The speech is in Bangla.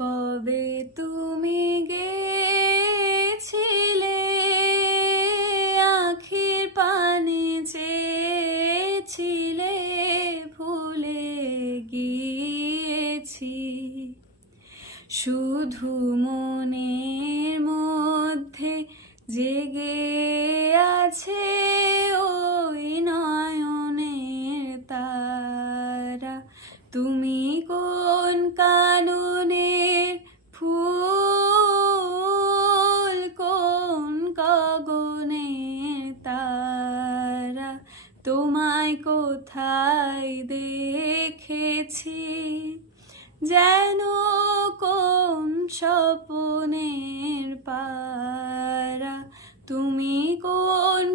কবে তুমি গেছিলে আখির পানে চেয়েছিলে, ভুলে গিয়েছি। শুধু মনের মধ্যে জেগে আছে ওই নয়নের তারা। তুমি কোন কাননের ফুল, কোন গগনের তারা। তোমায় কোথায় দেখেছি যেন কোন স্বপ্নের পারা। তুমি কোন